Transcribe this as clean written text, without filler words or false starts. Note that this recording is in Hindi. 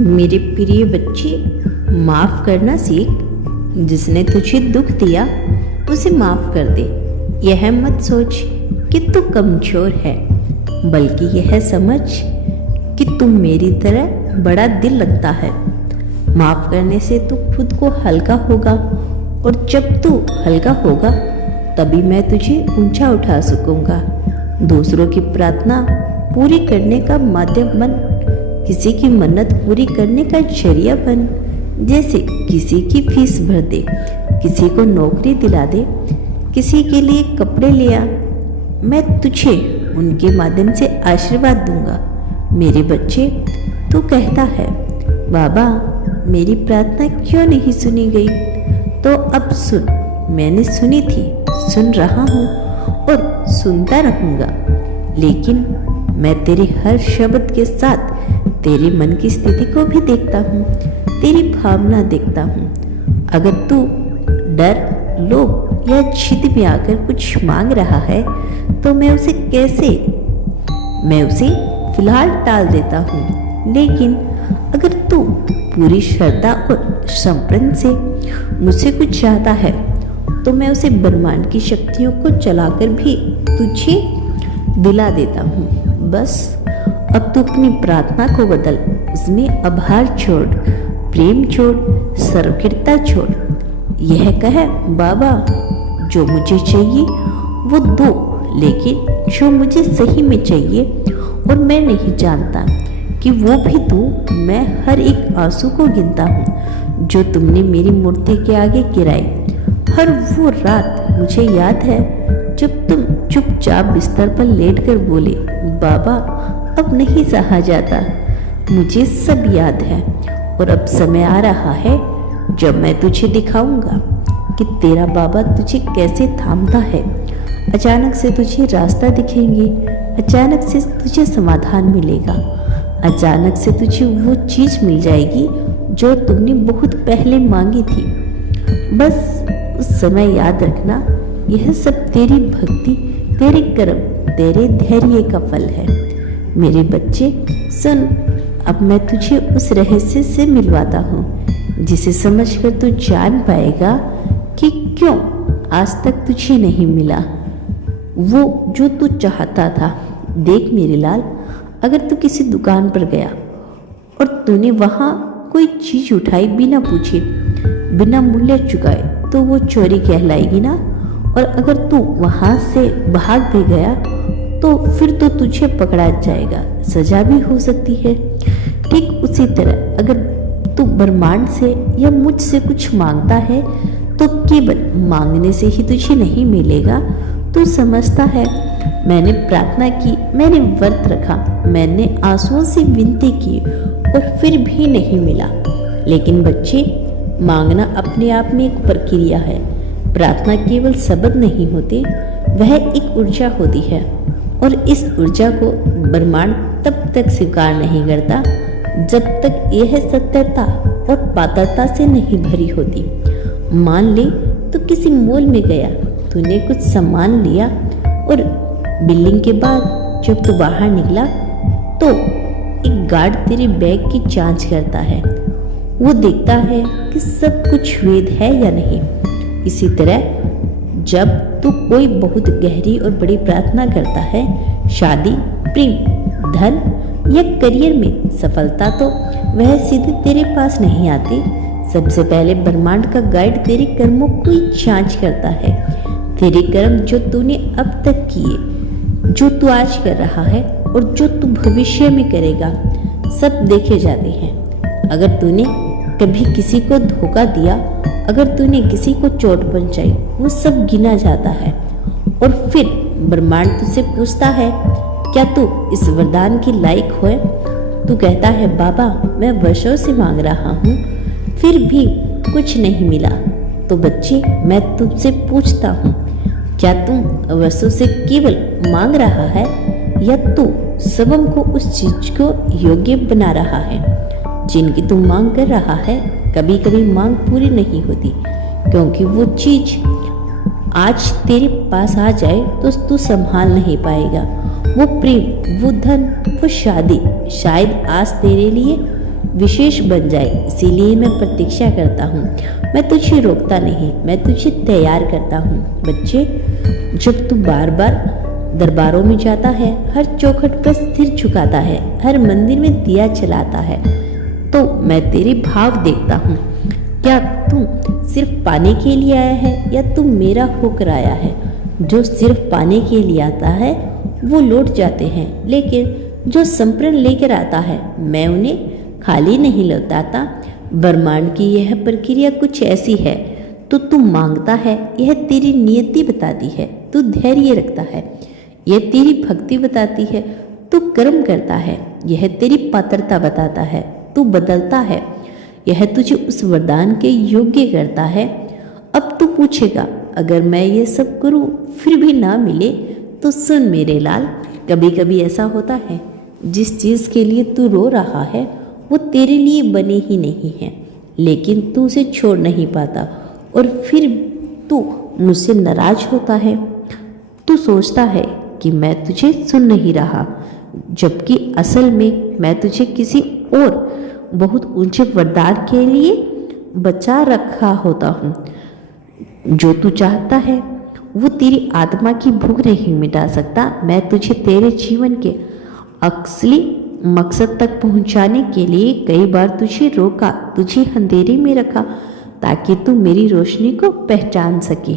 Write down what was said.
मेरे प्रिय बच्चे, माफ करना सीख। जिसने तुझे दुख दिया उसे माफ कर दे। यह मत सोच कि तू कमजोर है, बल्कि यह समझ कि तुम मेरी तरह बड़ा दिल लगता है। माफ करने से तू खुद को हल्का होगा, और जब तू हल्का होगा तभी मैं तुझे ऊंचा उठा सकूंगा। दूसरों की प्रार्थना पूरी करने का माध्यम बन, किसी की मन्नत पूरी करने का जरिया बन। जैसे किसी की फीस भर दे, किसी को नौकरी दिला दे, किसी के लिए कपड़े ले आ। मैं तुझे उनके माध्यम से आशीर्वाद दूंगा। मेरे बच्चे, तू कहता है बाबा मेरी प्रार्थना क्यों नहीं सुनी गई? तो अब सुन, मैंने सुनी थी, सुन रहा हूँ और सुनता रहूंगा। लेकिन मैं तेरे हर शब्द के साथ तेरे मन की स्थिति को भी देखता हूँ, तेरी भावना देखता हूँ। अगर तू डर, लोभ या जिद में आकर कुछ मांग रहा है तो मैं उसे फिलहाल टाल देता हूँ। लेकिन अगर तू पूरी श्रद्धा और समर्पण से मुझसे कुछ चाहता है तो मैं उसे ब्रह्मांड की शक्तियों को चलाकर भी तुझे दिला देता हूँ। बस अब तू अपनी प्रार्थना को बदल, उसमें आभार छोड़, प्रेम छोड़, सर्वकृतज्ञता छोड़। यह कहे बाबा जो मुझे चाहिए वो दो, लेकिन जो मुझे सही में चाहिए और मैं नहीं जानता कि वो भी दो। मैं हर एक आंसू को गिनता हूँ जो तुमने मेरी मूर्ति के आगे गिराई। हर वो रात मुझे याद है जब तुम चुपचाप बिस्तर पर लेटकर बोले बाबा अब नहीं सहा जाता। मुझे सब याद है, और अब समय आ रहा है जब मैं तुझे दिखाऊंगा कि तेरा बाबा तुझे कैसे थामता है। अचानक से तुझे रास्ता दिखेंगे, अचानक से तुझे समाधान मिलेगा, अचानक से तुझे वो चीज मिल जाएगी जो तुमने बहुत पहले मांगी थी। बस उस समय याद रखना, यह सब तेरी भक्ति, तेरे कर्म, तेरे धैर्य का फल है। मेरे बच्चे सुन, अब मैं तुझे उस रहस्य से मिलवाता हूँ जिसे समझकर तू जान पाएगा कि क्यों आज तक तुझे नहीं मिला वो जो तू चाहता था। देख मेरे लाल, अगर तू किसी दुकान पर गया और तूने वहाँ कोई चीज उठाई बिना पूछे, बिना मूल्य चुकाए, तो वो चोरी कहलाएगी ना। और अगर तू वहाँ से भाग भी गया तो फिर तो तुझे पकड़ा जाएगा, सजा भी हो सकती है। ठीक उसी तरह अगर तू ब्रह्मांड से या मुझसे कुछ मांगता है तो केवल मांगने से ही तुझे नहीं मिलेगा। तू समझता है मैंने प्रार्थना की, मैंने व्रत रखा, मैंने आंसुओं से विनती की और फिर भी नहीं मिला। लेकिन बच्चे, मांगना अपने आप में एक प्रक्रिया है। प्रार्थना केवल शब्द नहीं होते, वह एक ऊर्जा होती है, और इस ऊर्जा को ब्रह्मांड तब तक स्वीकार नहीं करता जब तक यह सत्यता और पात्रता से नहीं भरी होती। मान ले तो किसी मॉल में गया, तूने कुछ सामान लिया और बिलिंग के बाद जब तू बाहर निकला तो एक गार्ड तेरे बैग की जांच करता है। वो देखता है कि सब कुछ वैध है या नहीं। इसी तरह जब तू कोई बहुत गहरी और बड़ी प्रार्थना करता है, शादी, प्रेम, धन या करियर में सफलता, तो वह सीधे तेरे पास नहीं आती। सबसे पहले ब्रह्मांड का गाइड तेरे कर्मों की जांच करता है। तेरे कर्म जो तूने अब तक किए, जो तू आज कर रहा है और जो तू भविष्य में करेगा, सब देखे जाते हैं। अगर तूने कभी किसी को धोखा दिया, अगर तूने किसी को चोट पहुंचाई, वो सब गिना जाता है। और फिर ब्रह्मांड तुझसे पूछता है क्या तू इस वरदान के लायक है? तू कहता है बाबा मैं वर्षों से मांग रहा हूँ, फिर भी कुछ नहीं मिला। तो बच्चे, मैं तुझसे पूछता हूँ, क्या तू वर्षों से केवल मांग रहा है या तू स्वयं को उस चीज को योग्य बना रहा है? जिनकी तू मांग कर रहा है, कभी कभी मांग पूरी नहीं होती, क्योंकि वो चीज आज तेरे पास आ जाए तो तू संभाल नहीं पाएगा। वो प्रेम, वो धन, वो शादी शायद आज तेरे लिए विशेष बन जाए। इसीलिए मैं प्रतीक्षा करता हूँ। मैं तुझे रोकता नहीं, मैं तुझे तैयार करता हूँ। बच्चे, जब तू बार बार दरबारों में जाता है, हर चौखट पर सिर झुकाता है, हर मंदिर में दिया जलाता है, तो मैं तेरे भाव देखता हूँ। क्या तू सिर्फ पाने के लिए आया है या तू मेरा होकर आया है? जो सिर्फ पाने के लिए आता है वो लौट जाते हैं, लेकिन जो संप्रण लेकर आता है मैं उन्हें खाली नहीं लौटाता। ब्रह्मांड की यह प्रक्रिया कुछ ऐसी है। तो तू मांगता है, यह तेरी नियति बताती है। तू धैर्य रखता है, यह तेरी भक्ति बताती है। तू कर्म करता है, यह तेरी पात्रता बताता है। तू बदलता है, यह तुझे उस वरदान के योग्य करता है। अब तू पूछेगा, अगर मैं ये सब करूं फिर भी ना मिले तो सुन मेरे लाल, कभी कभी ऐसा होता है जिस चीज़ के लिए तू रो रहा है वो तेरे लिए बने ही नहीं है, लेकिन तू उसे छोड़ नहीं पाता और फिर तू मुझसे नाराज होता है। तू सोचता है कि मैं तुझे सुन नहीं रहा, जबकि असल में मैं तुझे किसी और बहुत ऊंचे वरदान के लिए बचा रखा होता हूँ। जो तू चाहता है वो तेरी आत्मा की भूख नहीं मिटा सकता। मैं तुझे तेरे जीवन के असली मकसद तक पहुंचाने के लिए कई बार तुझे रोका, तुझे अंधेरे में रखा ताकि तू मेरी रोशनी को पहचान सके।